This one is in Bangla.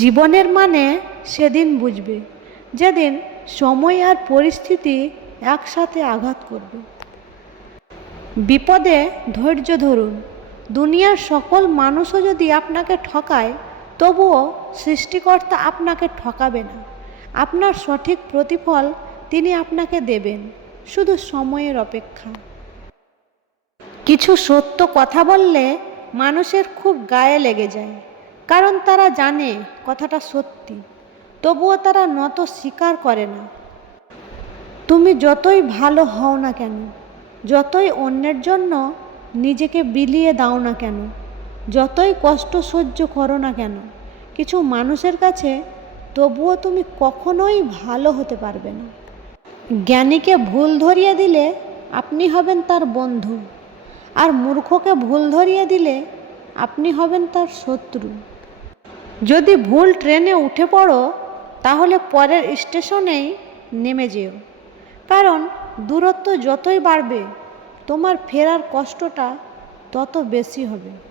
জীবনের মানে সেদিন বুঝবে, যেদিন সময় আর পরিস্থিতি একসাথে আঘাত করবে। বিপদে ধৈর্য ধরুন, দুনিয়ার সকল মানুষও যদি আপনাকে ঠকায়, তবুও সৃষ্টিকর্তা আপনাকে ঠকাবে না। আপনার সঠিক প্রতিফল তিনি আপনাকে দেবেন, শুধু সময়ের অপেক্ষা। কিছু সত্য কথা বললে মানুষের খুব গায়ে লেগে যায়। কারণ তারা জানে কথাটা সত্যি, তবুও তারা নত স্বীকার করে না। তুমি যতই ভালো হও না কেন, যতই অন্যের জন্য নিজেকে বিলিয়ে দাও না কেন, যতই কষ্ট সহ্য করো না কেন, কিছু মানুষের কাছে তবুও তুমি কখনোই ভালো হতে পারবে না। জ্ঞানীকে ভুল ধরিয়ে দিলে আপনি হবেন তার বন্ধু, আর মূর্খকে ভুল ধরিয়ে দিলে আপনি হবেন তার শত্রু। যদি ভুল ট্রেনে উঠে পড়ো, তাহলে পরের স্টেশনেই নেমে যেও। কারণ দূরত্ব যতই বাড়বে, তোমার ফেরার কষ্টটা তত বেশি হবে।